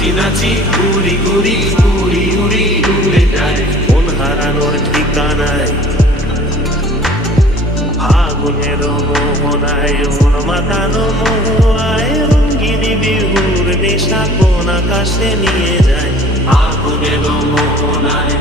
নাচি নাচি ঘুরি ঘুরি উড়ি উড়ি উড়ে যায় মন হারানোর ঠিকানায় ফাগুনের মোহনায় মন মাতানো মোহায় রঙ্গিনী বিহুর নেশা কোন আকাশে নিয়ে যায় আগুনের মোহনায়